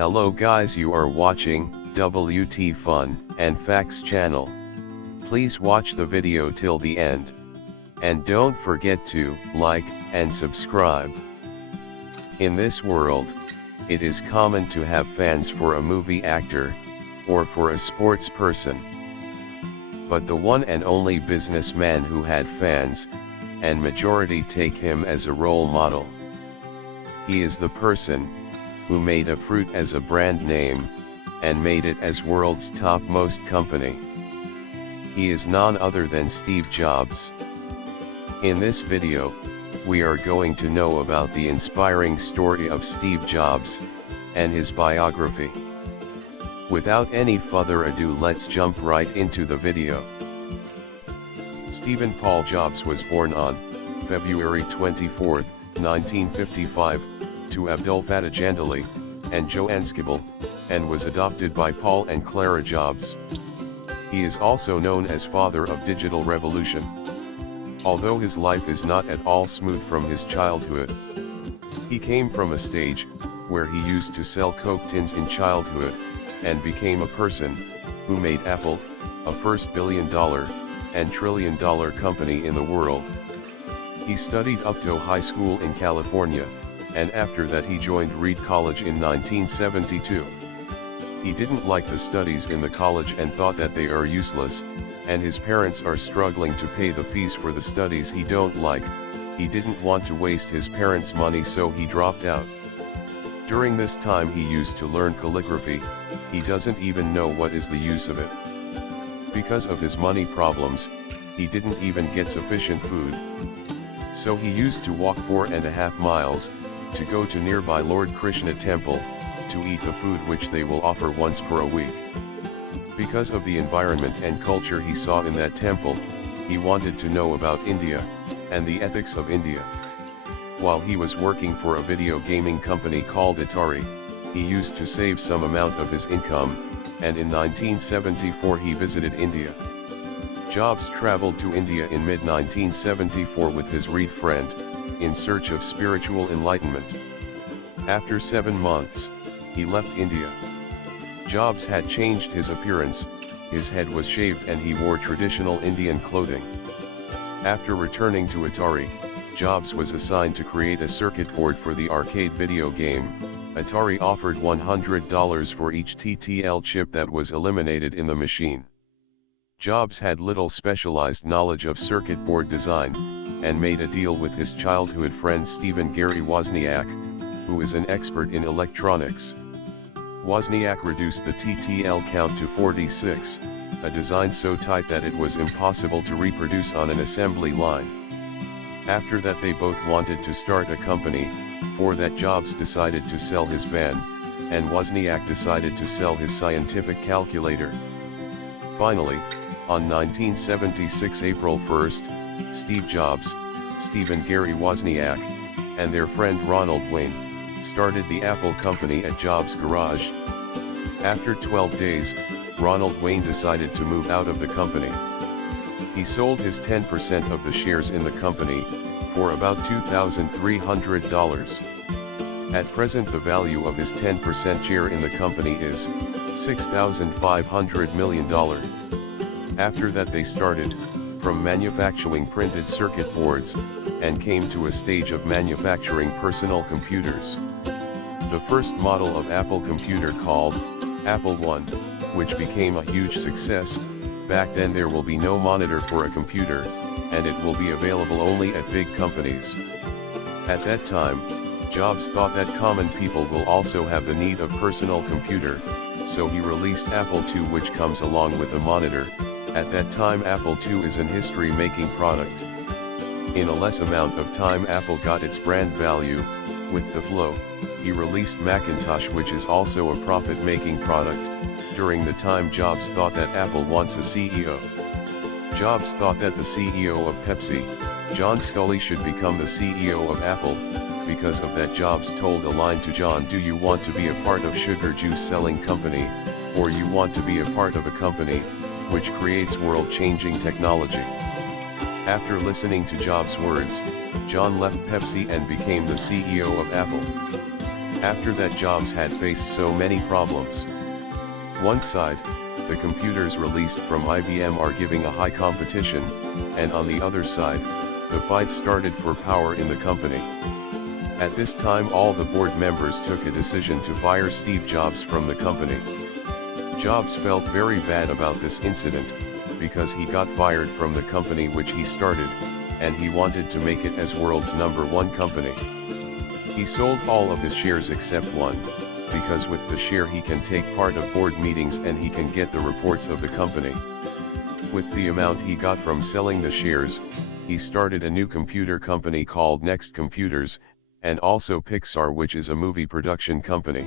Hello guys, you are watching WT Fun and Facts channel. Please watch the video till the end. And don't forget to like and subscribe. In this world, it is common to have fans for a movie actor, or for a sports person. But the one and only businessman who had fans, and majority take him as a role model. He is the person who made a fruit as a brand name, and made it as world's topmost company. He is none other than Steve Jobs. In this video, we are going to know about the inspiring story of Steve Jobs, and his biography. Without any further ado, let's jump right into the video. Stephen Paul Jobs was born on February 24, 1955, to Abdul Fattah Jandali and Joanne Skibble, and was adopted by Paul and Clara Jobs. He is also known as father of digital revolution. Although his life is not at all smooth from his childhood. He came from a stage where he used to sell Coke tins in childhood, and became a person who made Apple a first billion-dollar and trillion-dollar company in the world. He studied up to high school in California, and after that he joined Reed College in 1972. He didn't like the studies in the college and thought that they are useless, and his parents are struggling to pay the fees for the studies he don't like. He didn't want to waste his parents' money, so he dropped out. During this time he used to learn calligraphy. He doesn't even know what is the use of it. Because of his money problems, he didn't even get sufficient food. So he used to walk 4.5 miles, to go to nearby Lord Krishna temple, to eat the food which they will offer once per a week. Because of the environment and culture he saw in that temple, he wanted to know about India, and the ethics of India. While he was working for a video gaming company called Atari, he used to save some amount of his income, and in 1974 he visited India. Jobs traveled to India in mid-1974 with his Reed friend, in search of spiritual enlightenment. After 7 months, he left India. Jobs had changed his appearance, his head was shaved and he wore traditional Indian clothing. After returning to Atari, Jobs was assigned to create a circuit board for the arcade video game. Atari offered $100 for each TTL chip that was eliminated in the machine. Jobs had little specialized knowledge of circuit board design, and made a deal with his childhood friend Stephen Gary Wozniak, who is an expert in electronics. Wozniak reduced the TTL count to 46, a design so tight that it was impossible to reproduce on an assembly line. After that they both wanted to start a company. For that Jobs decided to sell his van, and Wozniak decided to sell his scientific calculator. Finally, on 1976 April 1, Steve Jobs, Stephen Gary Wozniak, and their friend Ronald Wayne, started the Apple company at Jobs' garage. After 12 days, Ronald Wayne decided to move out of the company. He sold his 10% of the shares in the company, for about $2,300. At present the value of his 10% share in the company is $6,500 million. After that they started, from manufacturing printed circuit boards, and came to a stage of manufacturing personal computers. The first model of Apple computer called Apple I, which became a huge success. Back then there will be no monitor for a computer, and it will be available only at big companies. At that time, Jobs thought that common people will also have the need of personal computer, so he released Apple II, which comes along with a monitor. At that time Apple II is an history-making product. In a less amount of time Apple got its brand value. With the flow, he released Macintosh, which is also a profit-making product. During the time Jobs thought that Apple wants a CEO. Jobs thought that the CEO of Pepsi, John Scully, should become the CEO of Apple. Because of that Jobs told a line to John, do you want to be a part of sugar juice selling company, or you want to be a part of a company which creates world-changing technology? After listening to Jobs' words, John left Pepsi and became the CEO of Apple. After that, Jobs had faced so many problems. One side, the computers released from IBM are giving a high competition, and on the other side, the fight started for power in the company. At this time, all the board members took a decision to fire Steve Jobs from the company. Jobs felt very bad about this incident, because he got fired from the company which he started, and he wanted to make it as world's #1 company. He sold all of his shares except one, because with the share he can take part of board meetings and he can get the reports of the company. With the amount he got from selling the shares, he started a new computer company called Next Computers, and also Pixar, which is a movie production company.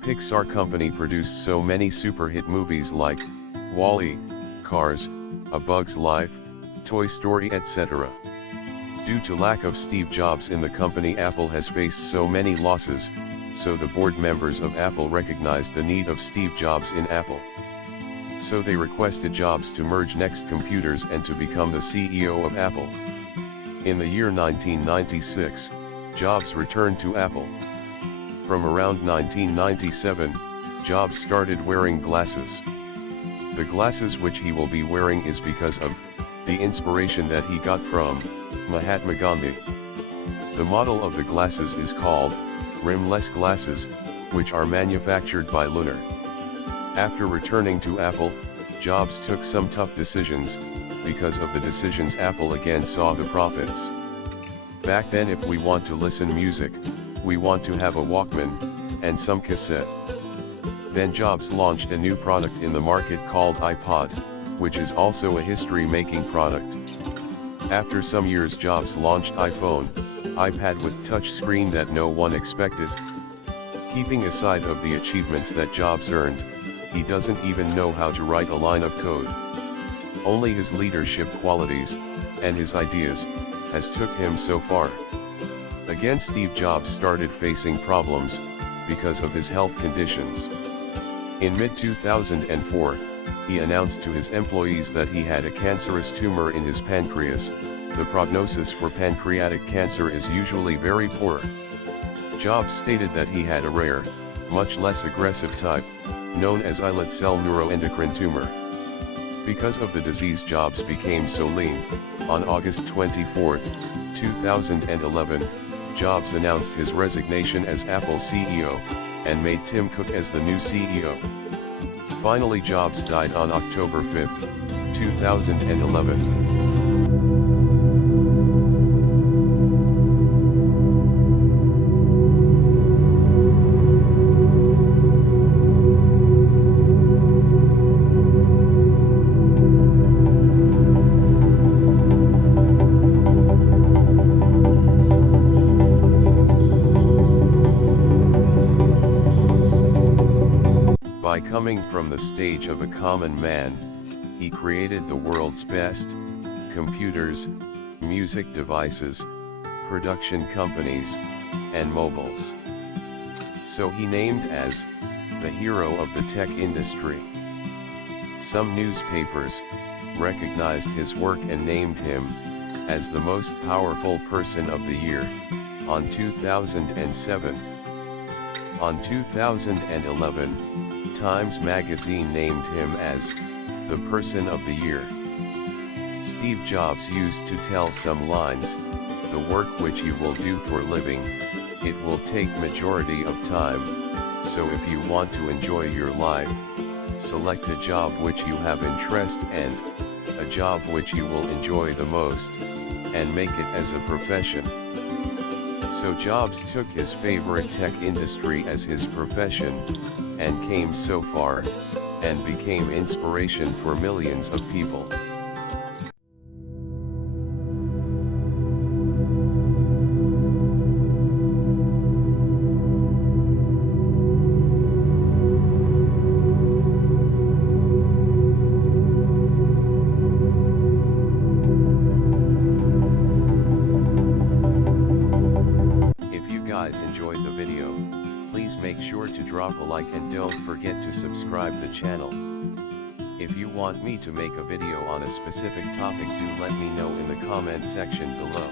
Pixar company produced so many super hit movies like Wall-E, Cars, A Bug's Life, Toy Story, etc. Due to lack of Steve Jobs in the company, Apple has faced so many losses, so the board members of Apple recognized the need of Steve Jobs in Apple. So they requested Jobs to merge Next Computers and to become the CEO of Apple. In the year 1996, Jobs returned to Apple. From around 1997, Jobs started wearing glasses. The glasses which he will be wearing is because of the inspiration that he got from Mahatma Gandhi. The model of the glasses is called rimless glasses, which are manufactured by Lunar. After returning to Apple, Jobs took some tough decisions. Because of the decisions, Apple again saw the profits. Back then, if we want to listen music, we want to have a Walkman and some cassette. Then Jobs launched a new product in the market called iPod, which is also a history-making product. After some years, Jobs launched iPhone, iPad with touch screen that no one expected. Keeping aside of the achievements that Jobs earned, he doesn't even know how to write a line of code. Only his leadership qualities, and his ideas, has took him so far. Again, Steve Jobs started facing problems, because of his health conditions. In mid-2004, he announced to his employees that he had a cancerous tumor in his pancreas. The prognosis for pancreatic cancer is usually very poor. Jobs stated that he had a rare, much less aggressive type, known as islet cell neuroendocrine tumor. Because of the disease, Jobs became so lean. On August 24, 2011, Jobs announced his resignation as Apple CEO, and made Tim Cook as the new CEO. Finally, Jobs died on October 5, 2011. By coming from the stage of a common man, he created the world's best computers, music devices, production companies, and mobiles. So he named as the hero of the tech industry. Some newspapers recognized his work and named him as the most powerful person of the year on 2007. On 2011, Times Magazine named him as the Person of the Year. Steve Jobs used to tell some lines, "The work which you will do for living, it will take majority of time, so if you want to enjoy your life, select a job which you have interest and a job which you will enjoy the most, and make it as a profession." So Jobs took his favorite tech industry as his profession, and came so far, and became inspiration for millions of people. If you guys enjoyed the video, please make sure to drop a like and don't forget to subscribe the channel. If you want me to make a video on a specific topic, do let me know in the comment section below.